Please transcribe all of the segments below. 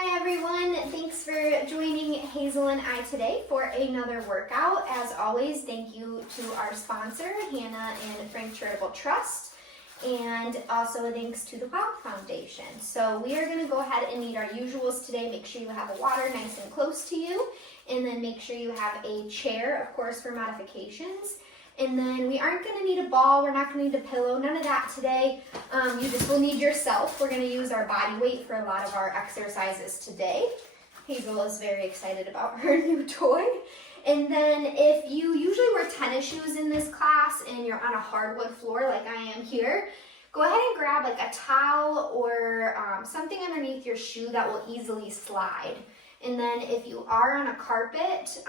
Hi everyone, thanks for joining Hazel and I today for another workout. As always, thank you to our sponsor, Hannah and Frank Charitable Trust, and also thanks to the Wow Foundation. So we are going to go ahead and need our usuals today. Make sure you have a water nice and close to you, and then make sure you have a chair, of course, for modifications. And then we aren't going to need a ball, we're not going to need a pillow, none of that today. You just will need yourself. We're going to use our body weight for a lot of our exercises today. Hazel is very excited about her new toy. And then if you usually wear tennis shoes in this class and you're on a hardwood floor like I am here, go ahead and grab like a towel or something underneath your shoe that will easily slide. And then if you are on a carpet,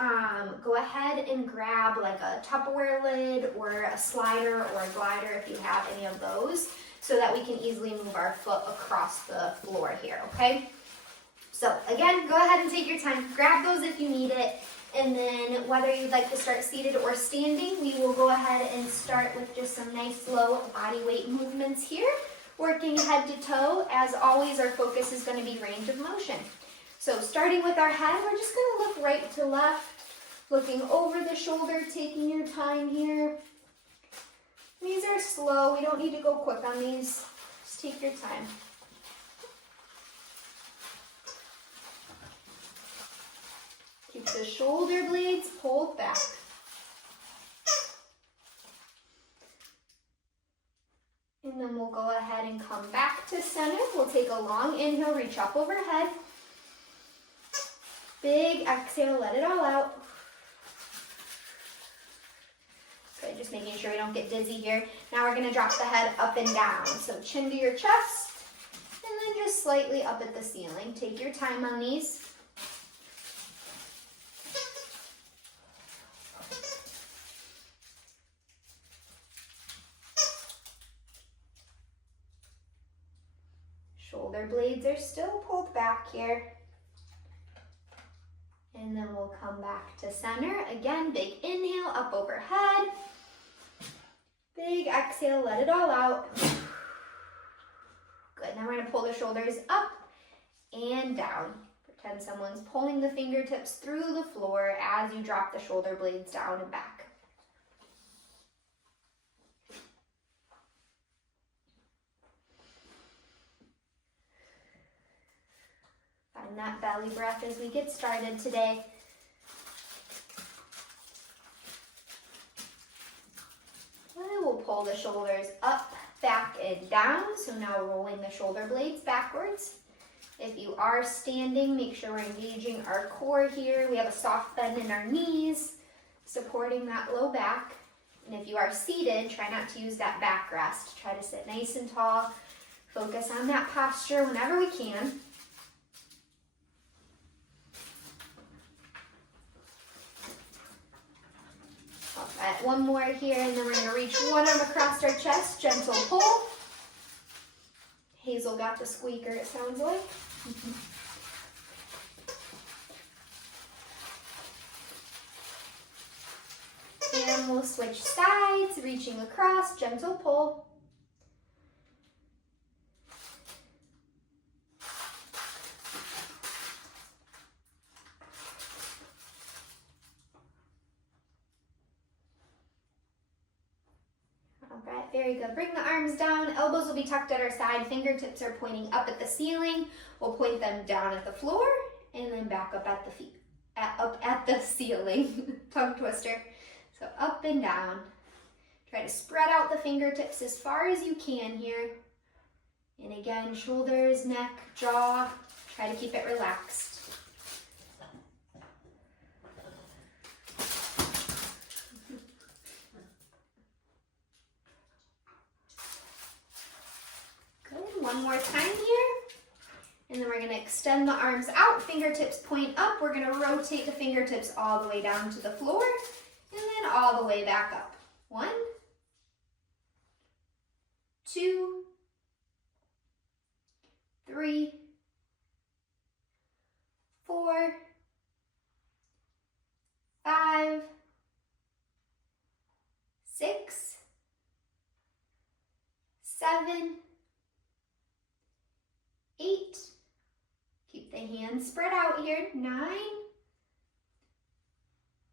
go ahead and grab like a Tupperware lid or a slider or a glider if you have any of those, so that we can easily move our foot across the floor here, okay? So again, go ahead and take your time, grab those if you need it, and then whether you'd like to start seated or standing, we will go ahead and start with just some nice slow body weight movements here, working head to toe. As always, our focus is going to be range of motion. So starting with our head, we're just going to look right to left, looking over the shoulder, taking your time here. These are slow. We don't need to go quick on these. Just take your time. Keep the shoulder blades pulled back. And then we'll go ahead and come back to center. We'll take a long inhale, reach up overhead. Big exhale, let it all out. Good, just making sure we don't get dizzy here. Now we're gonna drop the head up and down. So chin to your chest, and then just slightly up at the ceiling. Take your time on these. Shoulder blades are still pulled back here. And then we'll come back to center. Again, big inhale, up overhead. Big exhale, let it all out. Good, now we're gonna pull the shoulders up and down. Pretend someone's pulling the fingertips through the floor as you drop the shoulder blades down and back. Find that belly breath as we get started today. And we'll pull the shoulders up, back, and down. So now rolling the shoulder blades backwards. If you are standing, make sure we're engaging our core here. We have a soft bend in our knees, supporting that low back. And if you are seated, try not to use that backrest. Try to sit nice and tall. Focus on that posture whenever we can. One more here, and then we're going to reach one arm across our chest, gentle pull. Hazel got the squeaker, it sounds like. And we'll switch sides, reaching across, gentle pull. Alright, very good. Bring the arms down, elbows will be tucked at our side, fingertips are pointing up at the ceiling. We'll point them down at the floor and then back up at the feet, up at the ceiling. Tongue twister. So up and down. Try to spread out the fingertips as far as you can here. And again, shoulders, neck, jaw, try to keep it relaxed. One more time here, and then we're going to extend the arms out, fingertips point up. We're going to rotate the fingertips all the way down to the floor, and then all the way back up. 1, 2, 3, 4, 5, 6, 7, 8. Keep the hands and spread out here. 9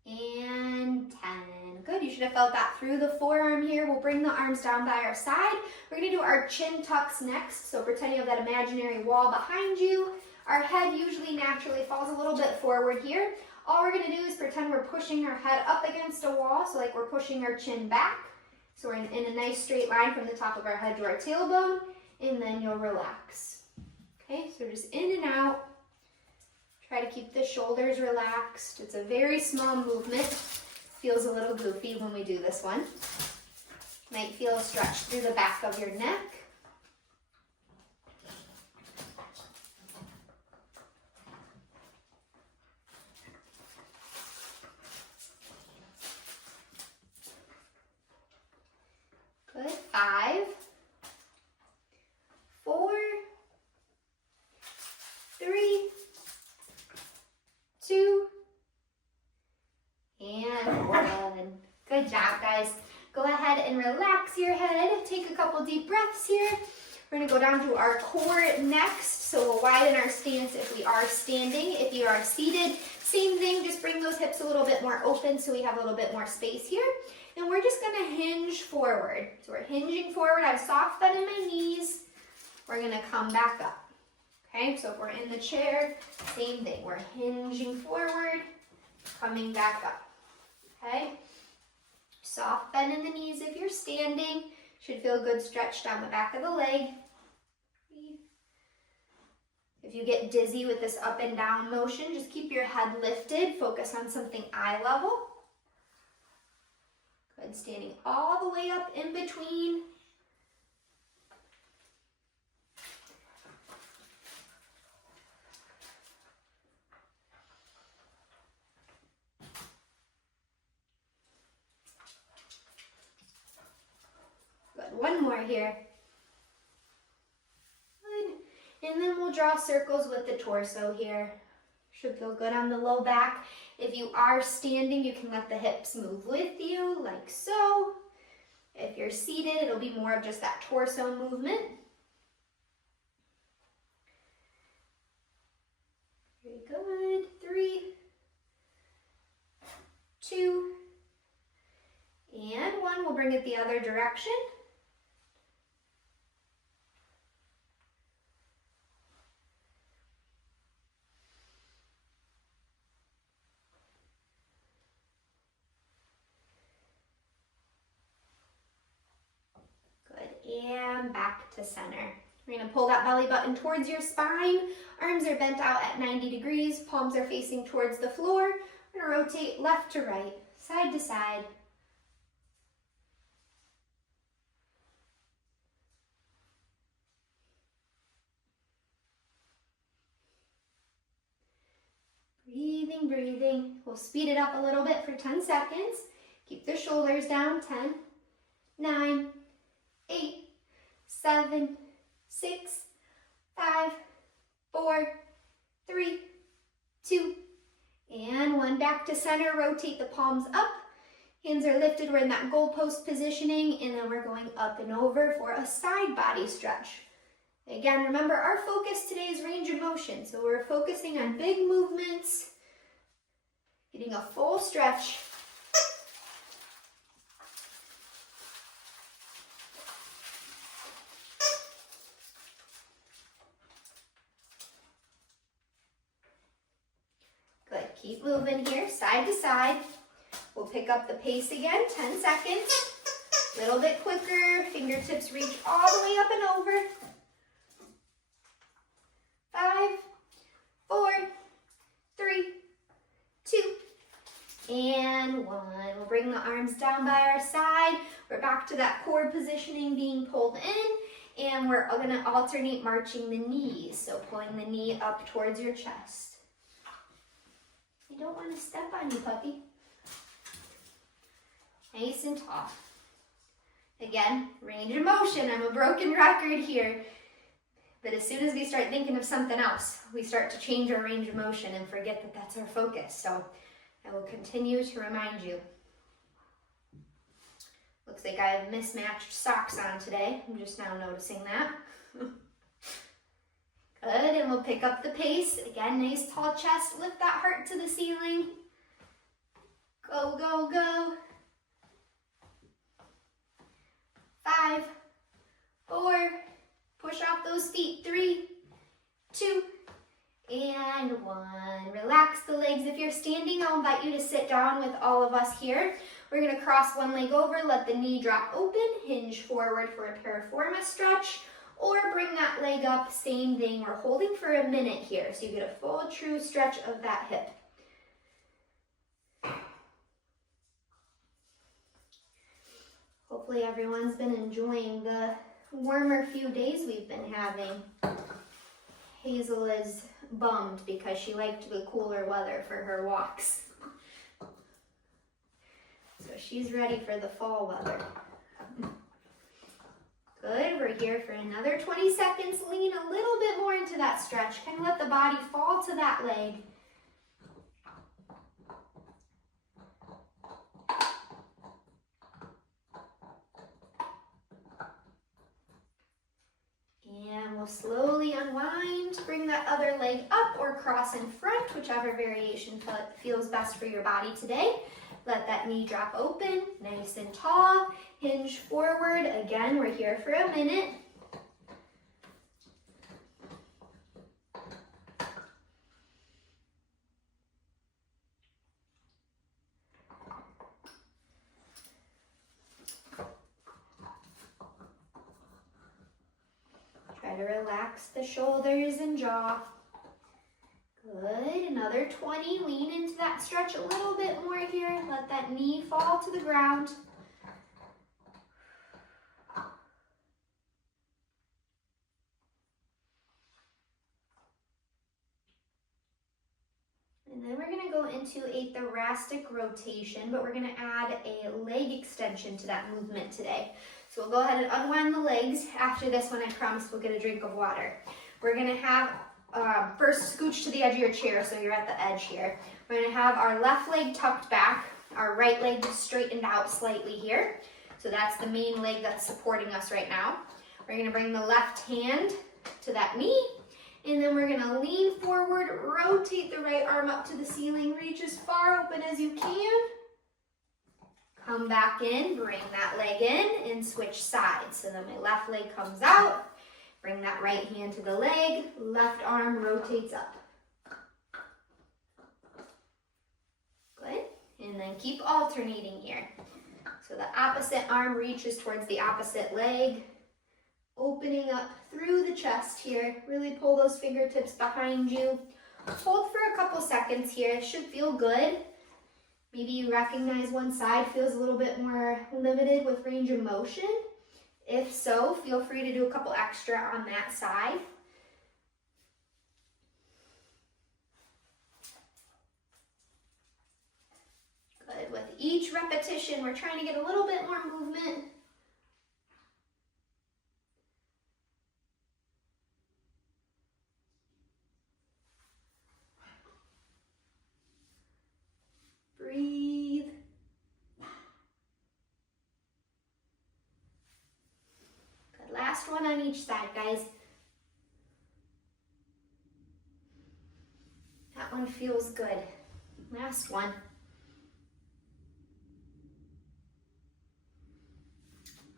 and 10. Good, you should have felt that through the forearm here. We'll bring the arms down by our side. We're gonna do our chin tucks next. So pretend you have that imaginary wall behind you. Our head usually naturally falls a little bit forward here. All we're gonna do is pretend we're pushing our head up against a wall, so like we're pushing our chin back. So we're in a nice straight line from the top of our head to our tailbone, and then you'll relax. Okay, so just in and out. Try to keep the shoulders relaxed. It's a very small movement. Feels a little goofy when we do this one. Might feel a stretch through the back of your neck. Good. 5, 4, 3, 2, and 1. Good job, guys. Go ahead and relax your head. Take a couple deep breaths here. We're gonna go down to our core next. So we'll widen our stance if we are standing. If you are seated, same thing, just bring those hips a little bit more open so we have a little bit more space here. And we're just gonna hinge forward. So we're hinging forward. I have soft bend in my knees. We're gonna come back up. Okay, so if we're in the chair, same thing. We're hinging forward, coming back up. Okay, soft bend in the knees if you're standing. Should feel a good stretch down the back of the leg. If you get dizzy with this up and down motion, just keep your head lifted. Focus on something eye level. Good, standing all the way up in between. Good, one more here. Good, and then we'll draw circles with the torso here. Should feel good on the low back. If you are standing, you can let the hips move with you, like so. If you're seated, it'll be more of just that torso movement. Very good. 3, 2, and 1. We'll bring it the other direction. And back to center. We're gonna pull that belly button towards your spine. Arms are bent out at 90 degrees. Palms are facing towards the floor. We're gonna rotate left to right, side to side. Breathing, breathing. We'll speed it up a little bit for 10 seconds. Keep the shoulders down. 10, 9, 8, 7, 6, 5, 4, 3, 2, and 1. Back to center. Rotate the palms up. Hands are lifted. We're in that goalpost positioning, and then we're going up and over for a side body stretch. Again, remember our focus today is range of motion, so we're focusing on big movements, getting a full stretch. Good, keep moving here, side to side. We'll pick up the pace again, 10 seconds. A little bit quicker, fingertips reach all the way up and over. 5, 4, 3, 2, and 1. We'll bring the arms down by our side. We're back to that core positioning being pulled in, and we're gonna alternate marching the knees. So pulling the knee up towards your chest. You don't want to step on you, puppy. Nice and tall. Again, range of motion. I'm a broken record here. But as soon as we start thinking of something else, we start to change our range of motion and forget that that's our focus. So I will continue to remind you. Looks like I have mismatched socks on today. I'm just now noticing that. Good, and we'll pick up the pace. Again, nice tall chest, lift that heart to the ceiling. Go, go, go. 5, 4, push off those feet. 3, 2, and 1. Relax the legs. If you're standing, I'll invite you to sit down with all of us here. We're gonna cross one leg over, let the knee drop open, hinge forward for a piriformis stretch, or bring that leg up, same thing. We're holding for a minute here, so you get a full, true stretch of that hip. Hopefully everyone's been enjoying the warmer few days we've been having. Hazel is bummed because she liked the cooler weather for her walks. So she's ready for the fall weather. Good, we're here for another 20 seconds. Lean a little bit more into that stretch. Kind of let the body fall to that leg. And we'll slowly unwind, bring that other leg up or cross in front, whichever variation feels best for your body today. Let that knee drop open, nice and tall, hinge forward. Again, we're here for a minute. Try to relax the shoulders and jaw. Good, another 20, lean into that stretch a little bit more here. Let that knee fall to the ground. And then we're gonna go into a thoracic rotation, but we're gonna add a leg extension to that movement today. So we'll go ahead and unwind the legs. After this one, I promise we'll get a drink of water. We're gonna have first scooch to the edge of your chair so you're at the edge here. We're gonna have our left leg tucked back, our right leg straightened out slightly here. So that's the main leg that's supporting us right now. We're gonna bring the left hand to that knee, and then we're gonna lean forward, rotate the right arm up to the ceiling, reach as far open as you can. Come back in, bring that leg in, and switch sides. So then my left leg comes out, bring that right hand to the leg, left arm rotates up. Good, and then keep alternating here. So the opposite arm reaches towards the opposite leg, opening up through the chest here. Really pull those fingertips behind you. Hold for a couple seconds here, it should feel good. Maybe you recognize one side feels a little bit more limited with range of motion. If so, feel free to do a couple extra on that side. Good, with each repetition, we're trying to get a little bit more movement. Breathe. Good, last one on each side, guys. That one feels good. Last one.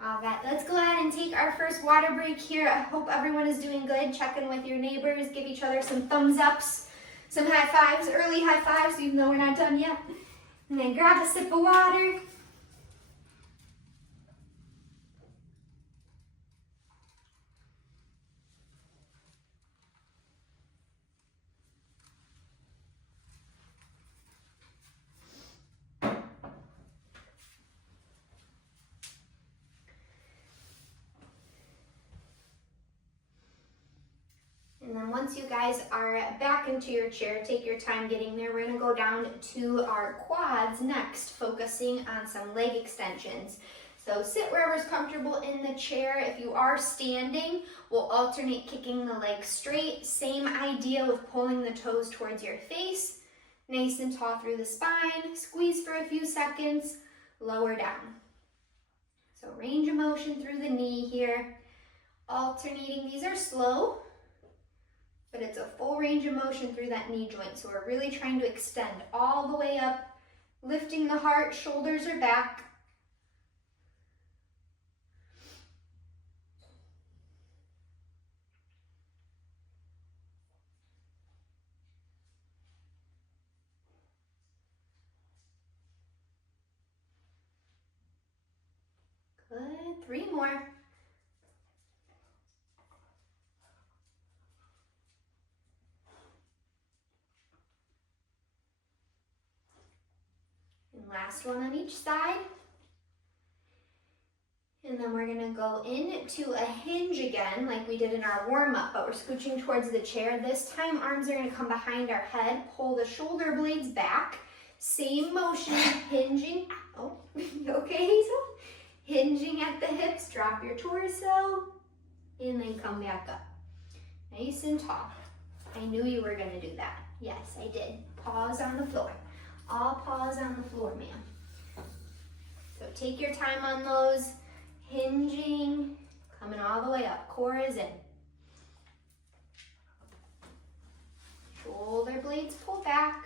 All right, let's go ahead and take our first water break here. I hope everyone is doing good. Check in with your neighbors, give each other some thumbs ups, some high fives, early high fives, even though we're not done yet. And then grab a sip of water. And then once you guys are back into your chair, take your time getting there. We're gonna go down to our quads next, focusing on some leg extensions. So sit wherever's comfortable in the chair. If you are standing, we'll alternate kicking the legs straight. Same idea with pulling the toes towards your face. Nice and tall through the spine. Squeeze for a few seconds, lower down. So range of motion through the knee here. Alternating, these are slow. but it's a full range of motion through that knee joint. So we're really trying to extend all the way up, lifting the heart, shoulders are back. Good, 3 more. And last one on each side. And then we're gonna go into a hinge again, like we did in our warm-up, but we're scooching towards the chair. This time, arms are gonna come behind our head, pull the shoulder blades back. Same motion, hinging, oh, okay, Hazel? Hinging at the hips, drop your torso, and then come back up. Nice and tall. I knew you were gonna do that. Yes, I did. Paws on the floor. All paws on the floor, ma'am. So take your time on those. Hinging, coming all the way up, core is in. Shoulder blades pull back.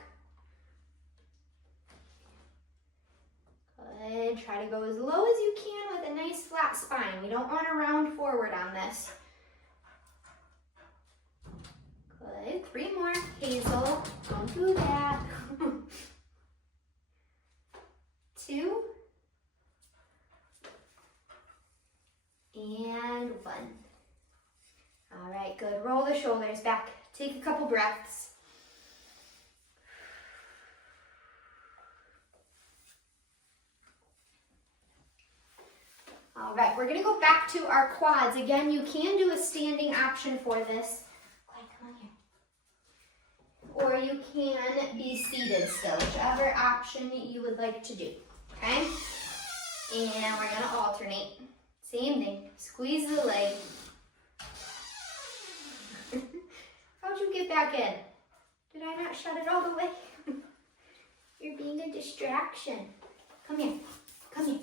Good, try to go as low as you can with a nice flat spine. We don't want to round forward on this. Good, 3 more, Hazel, don't do that. 2. And 1. All right, good. Roll the shoulders back. Take a couple breaths. All right, we're gonna go back to our quads. Again, you can do a standing option for this. Clyde, come on here. Or you can be seated still, whichever option you would like to do, okay? And we're gonna alternate. Same thing, squeeze the leg. How'd you get back in? Did I not shut it all the way? You're being a distraction. Come here, get out here.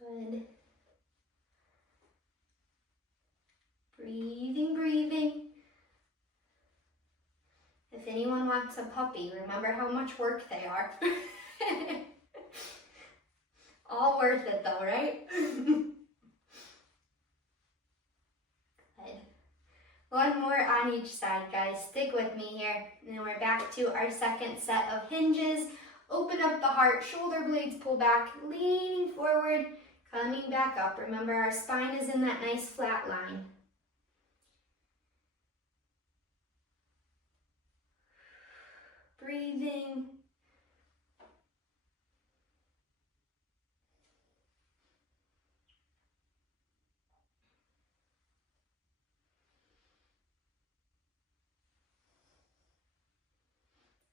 Good. Breathing. If anyone wants a puppy, remember how much work they are. All worth it though, right? Good. One more on each side, guys. Stick with me here. And then we're back to our second set of hinges. Open up the heart, shoulder blades pull back, leaning forward, coming back up. Remember, our spine is in that nice flat line. Breathing.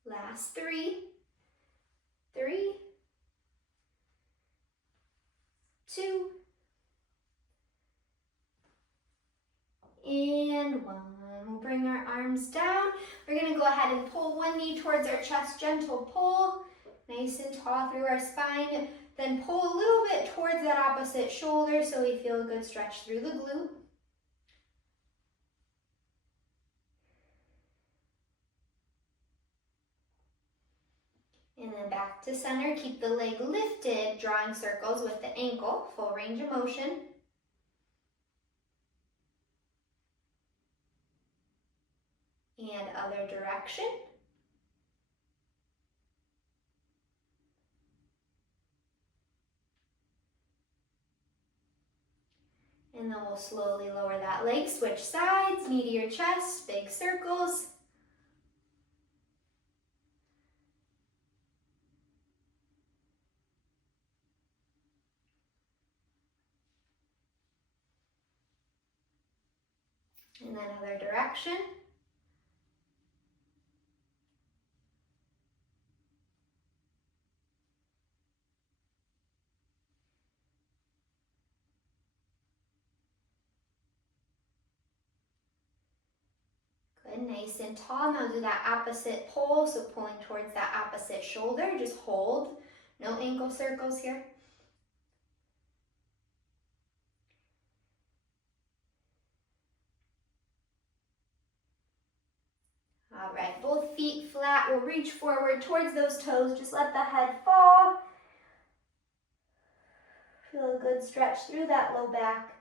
Last 3. 3, 2, and 1. We'll bring our arms down. We're gonna go ahead and pull one knee towards our chest, gentle pull, nice and tall through our spine. Then pull a little bit towards that opposite shoulder so we feel a good stretch through the glute. And then back to center, keep the leg lifted, drawing circles with the ankle, full range of motion. And other direction. And then we'll slowly lower that leg, switch sides, knee to your chest, big circles. And then other direction. Good, nice and tall. Now do that opposite pull, so pulling towards that opposite shoulder. Just hold. No ankle circles here. that. We'll reach forward towards those toes. Just let the head fall. Feel a good stretch through that low back.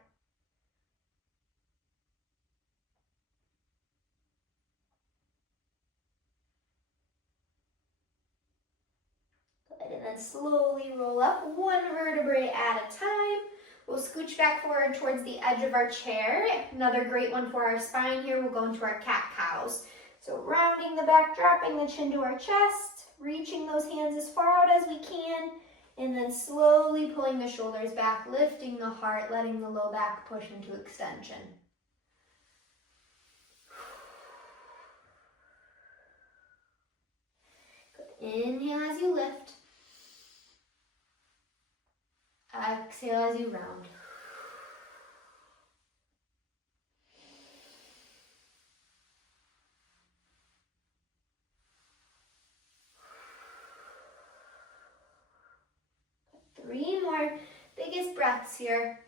Good, and then slowly roll up one vertebrae at a time. We'll scooch back forward towards the edge of our chair. Another great one for our spine here. We'll go into our cat-cows. So rounding the back, dropping the chin to our chest, reaching those hands as far out as we can, and then slowly pulling the shoulders back, lifting the heart, letting the low back push into extension. Good. Inhale as you lift. Exhale as you round. Three more biggest breaths here.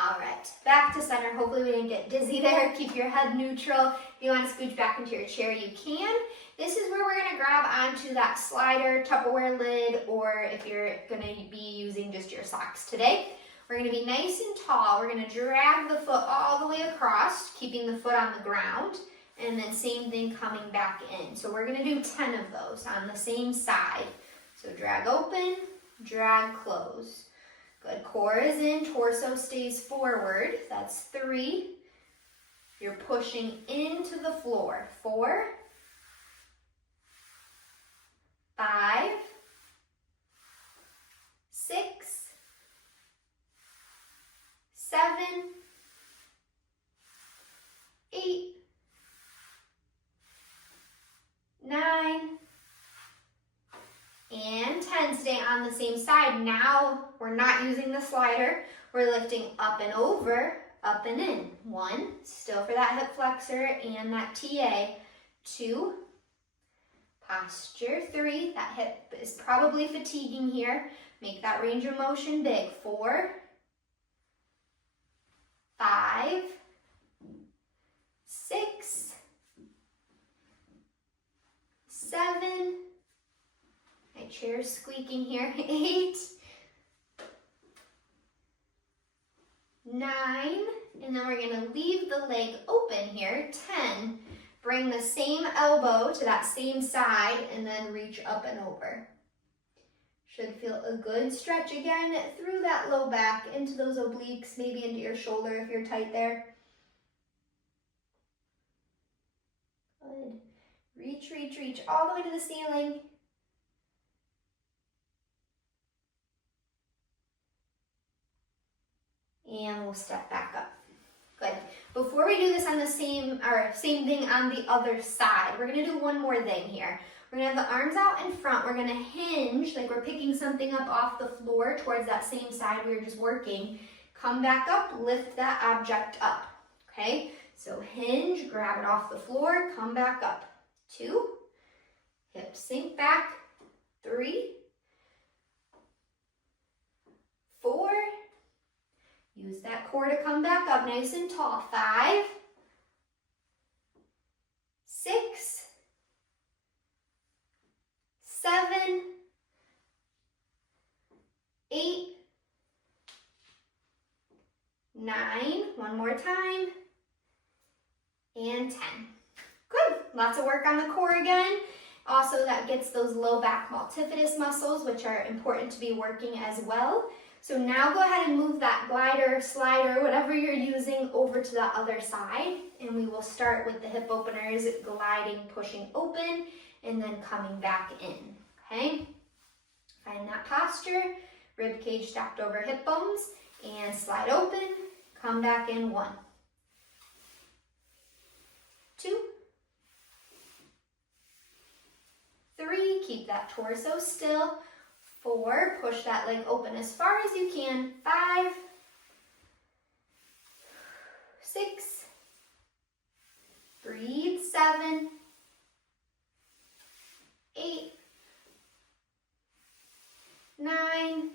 All right, back to center. Hopefully we didn't get dizzy there. Keep your head neutral. If you want to scooch back into your chair, you can. This is where we're going to grab onto that slider, Tupperware lid, or if you're going to be using just your socks today. We're going to be nice and tall. We're going to drag the foot all the way across, keeping the foot on the ground, and then same thing coming back in. So we're going to do 10 of those on the same side. So drag open, drag close. Good, core is in, torso stays forward. That's 3. You're pushing into the floor. 4, 5, 6, 7, 8, 9, and 10. Stay on the same side. Now we're not using the slider. We're lifting up and over, up and in. 1, still for that hip flexor and that TA. 2, posture. 3, that hip is probably fatiguing here. Make that range of motion big. 4, 5, 6, 7, my chair's squeaking here. 8, 9, and then we're going to leave the leg open here. 10, bring the same elbow to that same side and then reach up and over. Should feel a good stretch again through that low back, into those obliques, maybe into your shoulder if you're tight there. Good. Reach, reach, reach all the way to the ceiling. And we'll step back up. Good. Before we do this on the same thing on the other side, we're going to do one more thing here. We're going to have the arms out in front. We're going to hinge, like we're picking something up off the floor towards that same side we were just working. Come back up, lift that object up. Okay? So hinge, grab it off the floor, come back up. 2, hips sink back. 3, 4, use that core to come back up nice and tall. 5, 6, 7, 8, 9, one more time, and 10. Good, lots of work on the core again. Also, that gets those low back multifidus muscles, which are important to be working as well. So now go ahead and move that glider, slider, whatever you're using, over to the other side. And we will start with the hip openers, gliding, pushing open, and then coming back in, okay? Find that posture, rib cage stacked over hip bones, and slide open, come back in. 1, 2, 3, keep that torso still. 4, push that leg open as far as you can. 5, 6, breathe, 7, 8, 9,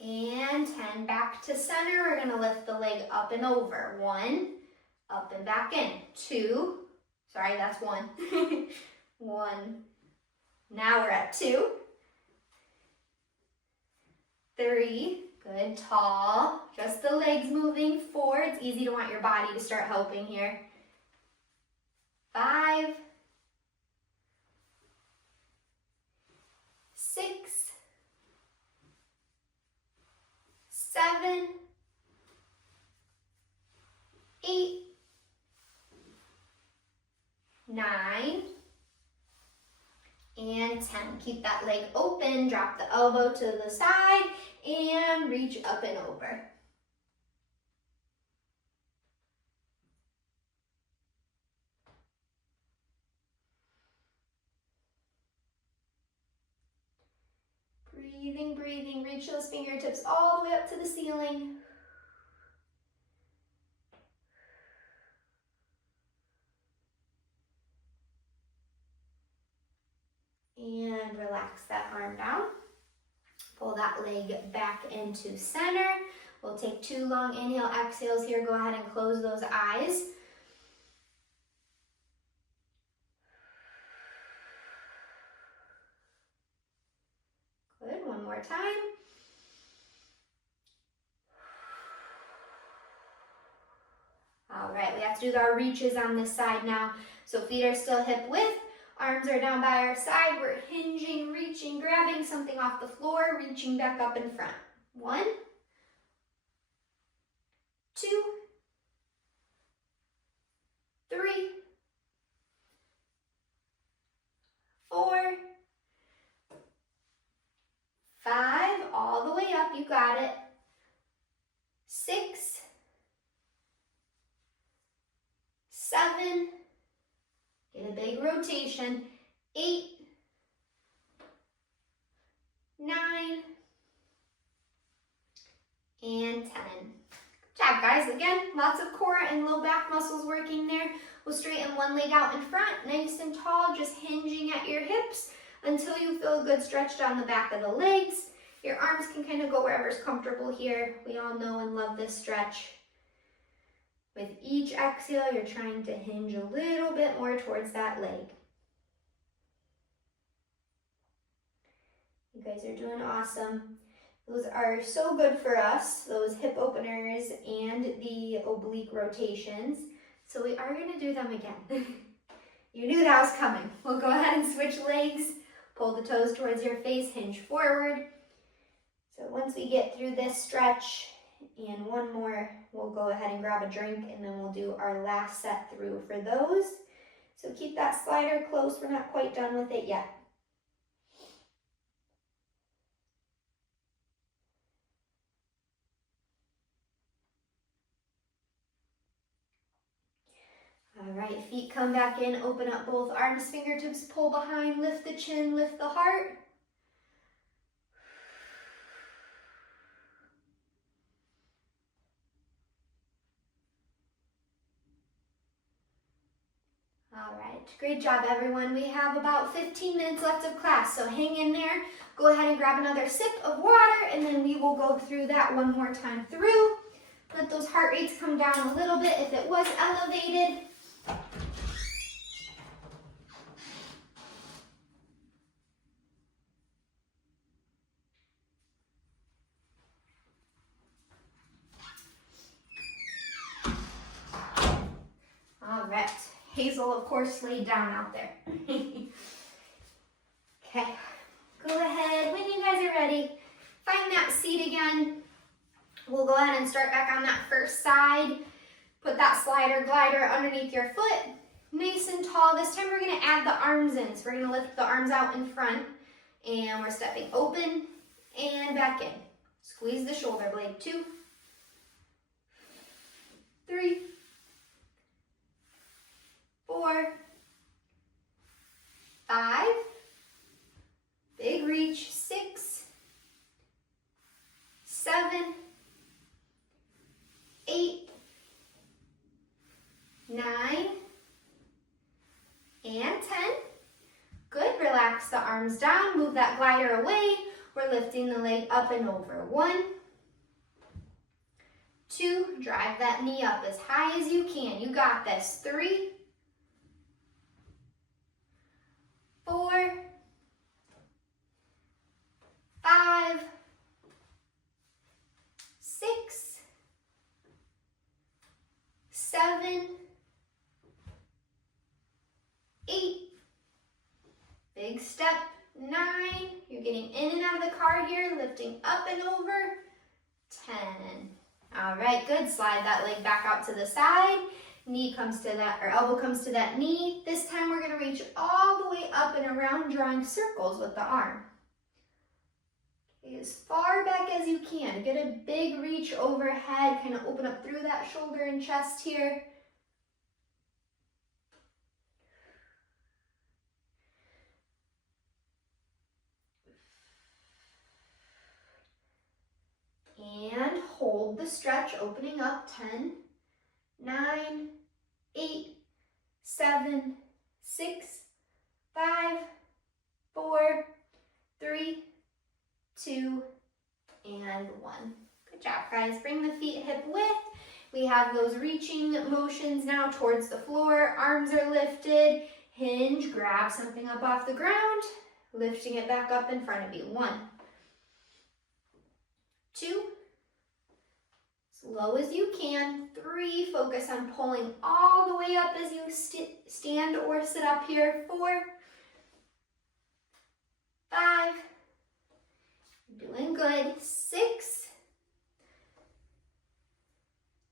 and 10. Back to center. We're going to lift the leg up and over. 1, up and back in. 2, sorry, that's 1. 1. Now we're at 2. 3, good, tall. Just the legs moving. 4, it's easy to want your body to start helping here. 5, 6, 7, 8, 9, and 10. Keep that leg open, drop the elbow to the side, and reach up and over. Breathing, breathing, reach those fingertips all the way up to the ceiling. And relax that arm down. Pull that leg back into center. We'll take 2 long inhale, exhales here. Go ahead and close those eyes. Good, one more time. All right, we have to do our reaches on this side now. So feet are still hip width. Arms are down by our side. We're hinging, reaching, grabbing something off the floor, reaching back up in front. 1, 2, 3, 4, 5, all the way up, you got it. 6, 7, get a big rotation. 8, 9, and 10. Good job, guys. Again, lots of core and low back muscles working there. We'll straighten one leg out in front, nice and tall, just hinging at your hips until you feel a good stretch down the back of the legs. Your arms can kind of go wherever's comfortable here. We all know and love this stretch. With each exhale, you're trying to hinge a little bit more towards that leg. You guys are doing awesome. Those are so good for us, those hip openers and the oblique rotations. So we are going to do them again. You knew that was coming. We'll go ahead and switch legs. Pull the toes towards your face, hinge forward. So once we get through this stretch and one more, we'll go ahead and grab a drink and then we'll do our last set through for those. So keep that slider close. We're not quite done with it yet. All right, feet come back in, open up both arms, fingertips pull behind, lift the chin, lift the heart. All right, great job everyone. We have about 15 minutes left of class, so hang in there. Go ahead and grab another sip of water and then we will go through that one more time through. Let those heart rates come down a little bit if it was elevated. All right, Hazel, of course, laid down out there. Okay, go ahead, when you guys are ready, find that seat again. We'll go ahead and start back on that first side. Put that slider glider underneath your foot, nice and tall. This time we're gonna add the arms in. So we're gonna lift the arms out in front and we're stepping open and back in. Squeeze the shoulder blade, 2, 3, 4, 5, big reach, 6, 7, 8, relax the arms down, move that glider away. We're lifting the leg up and over. 1, 2, drive that knee up as high as you can. You got this. 3, 4, 5, 6, 7, 8, big step, 9, you're getting in and out of the car here, lifting up and over, 10. All right, good, slide that leg back out to the side, knee comes to that, or elbow comes to that knee. This time we're gonna reach all the way up and around, drawing circles with the arm. As far back as you can, get a big reach overhead, kind of open up through that shoulder and chest here. And hold the stretch, opening up. 10, 9, 8, 7, 6, 5, 4, 3, 2, and 1. Good job, guys. Bring the feet hip width. We have those reaching motions now towards the floor. Arms are lifted. Hinge, grab something up off the ground, lifting it back up in front of you. 1, 2, as low as you can. 3, focus on pulling all the way up as you stand or sit up here. 4, 5, doing good. 6,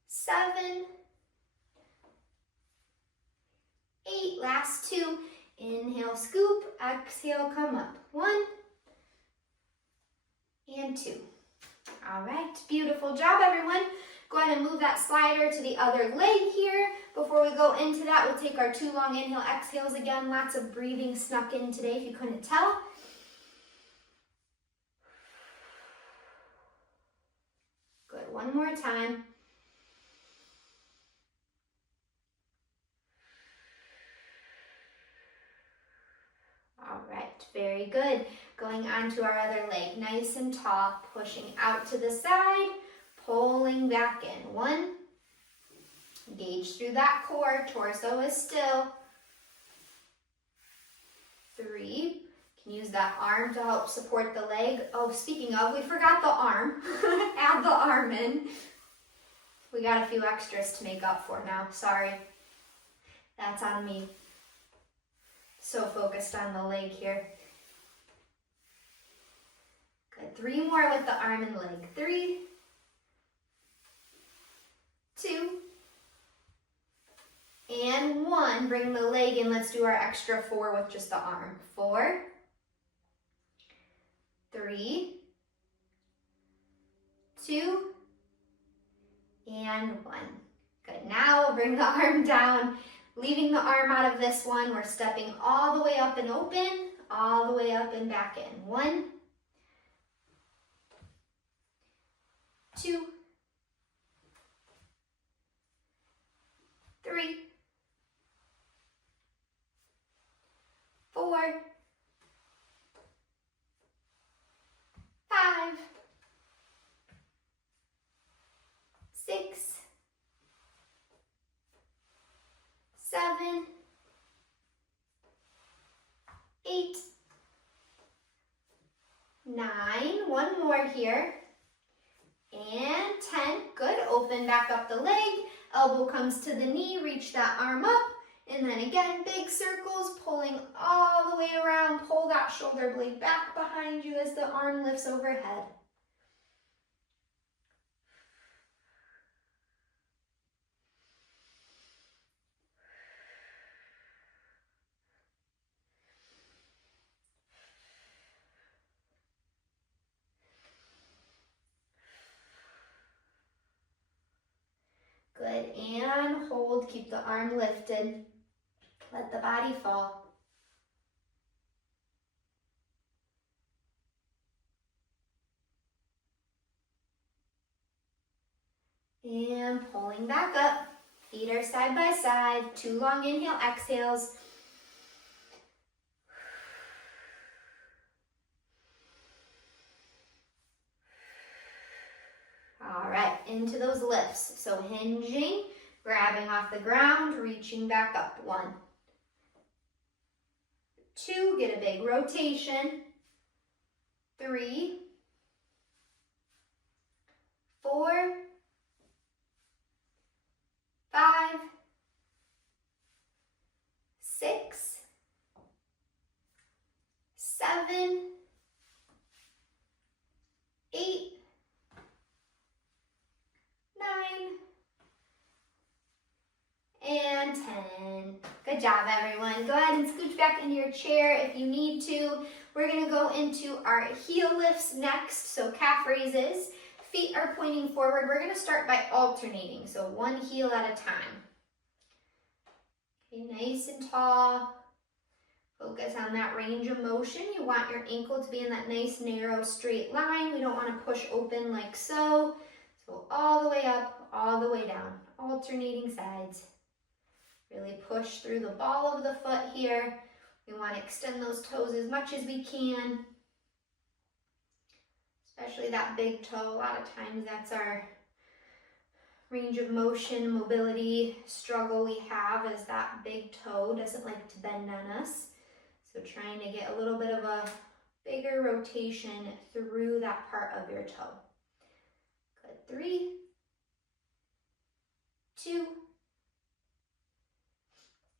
7, 8, last 2. Inhale, scoop, exhale, come up. 1 and 2. All right, beautiful job, everyone. Go ahead and move that slider to the other leg here. Before we go into that, we'll take our 2 long inhale, exhales again. Lots of breathing snuck in today, if you couldn't tell. Good, one more time. All right, very good. Going on to our other leg, nice and tall, pushing out to the side, pulling back in. 1, engage through that core, torso is still. 3, can use that arm to help support the leg. Oh, speaking of, we forgot the arm. Add the arm in. We got a few extras to make up for now, sorry. That's on me. So focused on the leg here. Good, 3 more with the arm and leg. 3, 2, and 1. Bring the leg in. Let's do our extra 4 with just the arm. 4, 3, 2, and 1. Good, now we'll bring the arm down. Leaving the arm out of this one, we're stepping all the way up and open, all the way up and back in. 1, 2, 3, 4, 5, 6, 7, 8, 9, 1 more here, and 10. Good, open back up the leg, elbow comes to the knee, reach that arm up, and then again, big circles, pulling all the way around, pull that shoulder blade back behind you as the arm lifts overhead. Good, and hold, keep the arm lifted. Let the body fall. And pulling back up. Feet are side by side. 2 long inhale, exhales. into those lifts. So hinging, grabbing off the ground, reaching back up. 1, 2, get a big rotation. 3, 4, 5, 6, 7, 8, 9, and 10. Good job, everyone. Go ahead and scooch back into your chair if you need to. We're gonna go into our heel lifts next, so calf raises. Feet are pointing forward. We're gonna start by alternating, so one heel at a time. Okay, nice and tall. Focus on that range of motion. You want your ankle to be in that nice, narrow, straight line. We don't wanna push open like so. So all the way up, all the way down, alternating sides. Really push through the ball of the foot here. We want to extend those toes as much as we can, especially that big toe. A lot of times that's our range of motion, mobility struggle we have, is that big toe doesn't like to bend on us. So trying to get a little bit of a bigger rotation through that part of your toe. Good. 3, 2,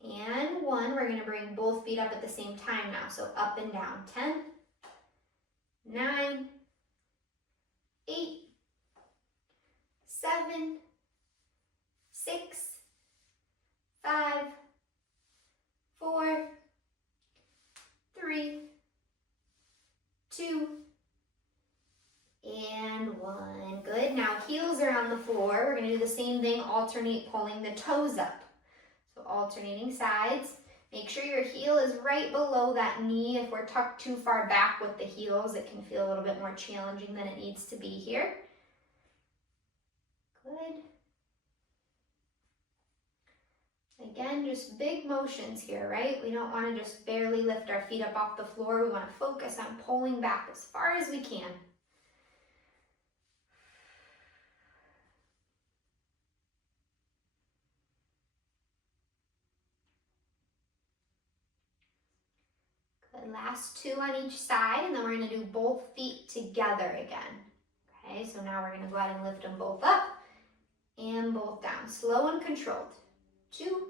and 1. We're going to bring both feet up at the same time now. So up and down. 10, 9, 8, 7, 6, 5, 4, 3, 2, and 1. Good. Now heels are on the floor. We're going to do the same thing, alternate pulling the toes up. So alternating sides. Make sure your heel is right below that knee. If we're tucked too far back with the heels, it can feel a little bit more challenging than it needs to be here. Good. Again, just big motions here, right? We don't want to just barely lift our feet up off the floor. We want to focus on pulling back as far as we can. Good. Last 2 on each side, and then we're going to do both feet together again. Okay, so now we're going to go ahead and lift them both up and both down. Slow and controlled. 2.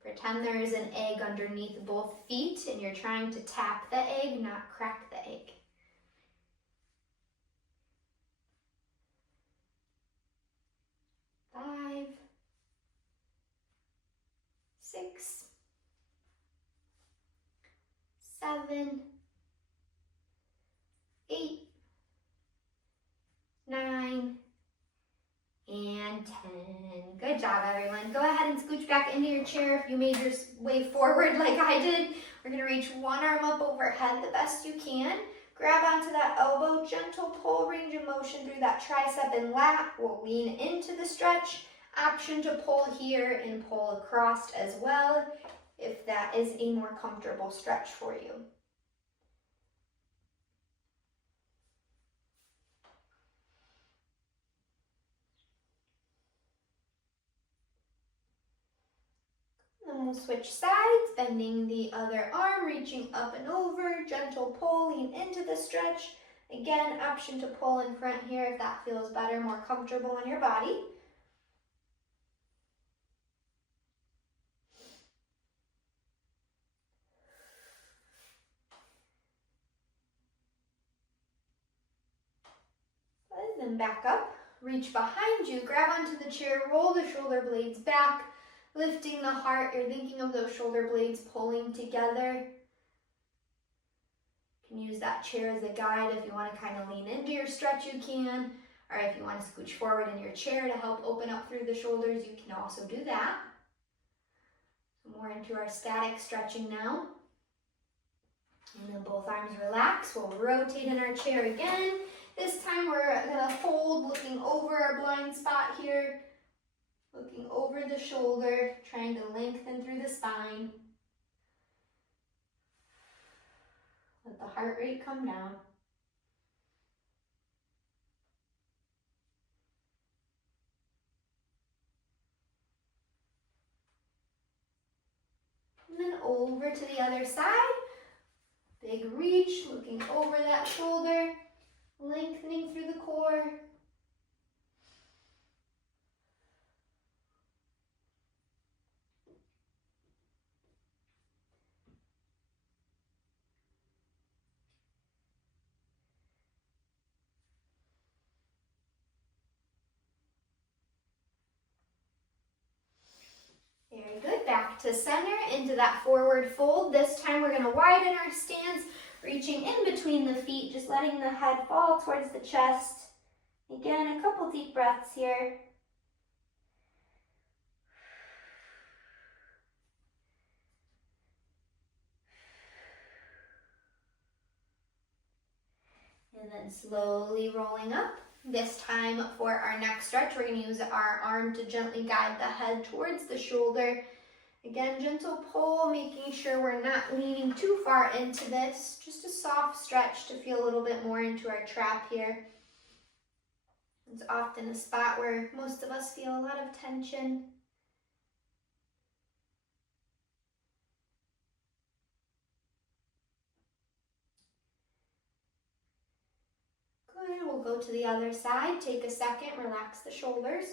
Pretend there is an egg underneath both feet and you're trying to tap the egg, not crack the egg. 5, 6, 7, 8, 9, and 10. Good job, everyone. Go ahead and scooch back into your chair if you made your way forward like I did. We're going to reach one arm up overhead the best you can. Grab onto that elbow, gentle pull, range of motion through that tricep and lat. We'll lean into the stretch. Option to pull here and pull across as well if that is a more comfortable stretch for you. Then we'll switch sides, bending the other arm, reaching up and over, gentle pull, lean into the stretch. Again, option to pull in front here if that feels better, more comfortable on your body. Good, then back up, reach behind you, grab onto the chair, roll the shoulder blades back, lifting the heart. You're thinking of those shoulder blades pulling together. You can use that chair as a guide. If you want to kind of lean into your stretch, you can. Or if you want to scooch forward in your chair to help open up through the shoulders, you can also do that. More into our static stretching now. And then both arms relax. We'll rotate in our chair again. This time we're going to hold, looking over our blind spot here. Looking over the shoulder, trying to lengthen through the spine. Let the heart rate come down. And then over to the other side. Big reach, looking over that shoulder, lengthening through the core. Very good. Back to center, into that forward fold. This time we're going to widen our stance, reaching in between the feet, just letting the head fall towards the chest. Again, a couple deep breaths here. And then slowly rolling up. This time for our next stretch, we're going to use our arm to gently guide the head towards the shoulder. Again, gentle pull, making sure we're not leaning too far into this. Just a soft stretch to feel a little bit more into our trap here. It's often a spot where most of us feel a lot of tension. Good, we'll go to the other side. Take a second, relax the shoulders.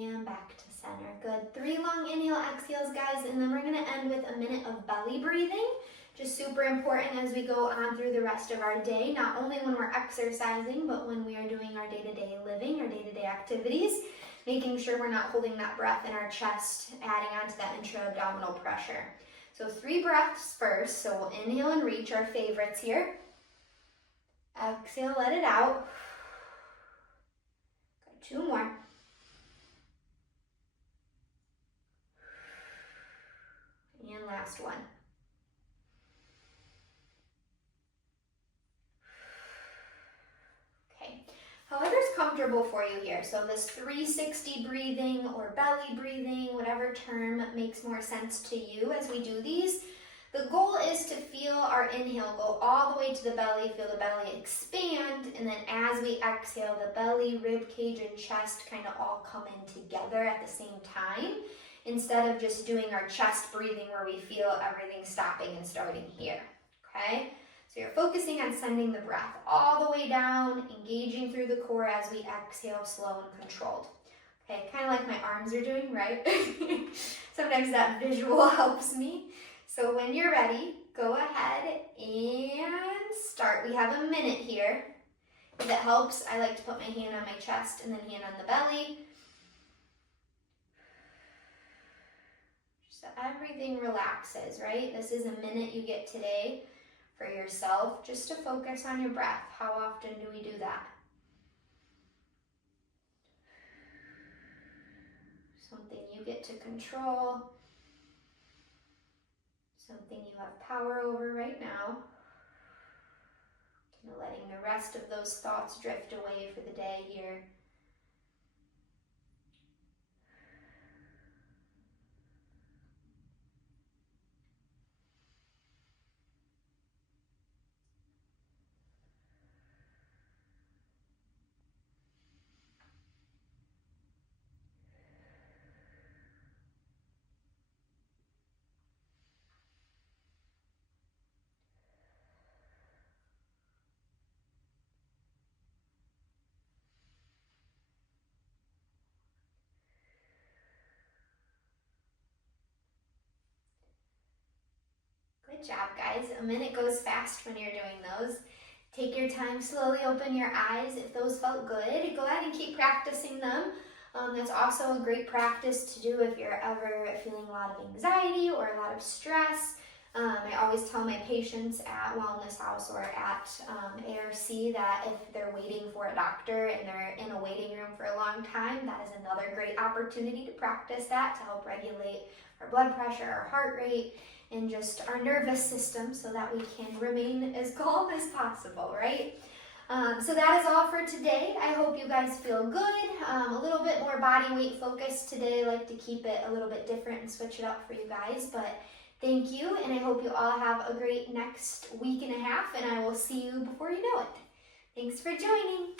And back to center. Good. 3 long inhale, exhales, guys, and then we're going to end with a minute of belly breathing. Just super important as we go on through the rest of our day, not only when we're exercising, but when we are doing our day-to-day living, our day-to-day activities, making sure we're not holding that breath in our chest, adding on to that intra-abdominal pressure. So 3 breaths first. So we'll inhale and reach, our favorites here. Exhale, let it out. Got 2 more. And last one. Okay, however's comfortable for you here. So this 360 breathing or belly breathing, whatever term makes more sense to you as we do these. The goal is to feel our inhale go all the way to the belly, feel the belly expand, and then as we exhale, the belly, rib cage, and chest kind of all come in together at the same time, instead of just doing our chest breathing where we feel everything stopping and starting here, okay? So you're focusing on sending the breath all the way down, engaging through the core as we exhale, slow and controlled. Okay, kind of like my arms are doing, right? Sometimes that visual helps me. So when you're ready, go ahead and start. We have a minute here. If it helps, I like to put my hand on my chest and then hand on the belly. So everything relaxes, right? This is a minute you get today for yourself just to focus on your breath. How often do we do that? Something you get to control. Something you have power over right now. Kind of letting the rest of those thoughts drift away for the day here. Good job, guys. A minute goes fast when you're doing those. Take your time, slowly open your eyes. If those felt good, go ahead and keep practicing them. That's also a great practice to do if you're ever feeling a lot of anxiety or a lot of stress. I always tell my patients at Wellness House or at ARC that if they're waiting for a doctor and they're in a waiting room for a long time, that is another great opportunity to practice that to help regulate our blood pressure, our heart rate, and just our nervous system so that we can remain as calm as possible, right? So that is all for today. I hope you guys feel good. A little bit more body weight focused today. I like to keep it a little bit different and switch it up for you guys. But thank you, and I hope you all have a great next week and a half, and I will see you before you know it. Thanks for joining.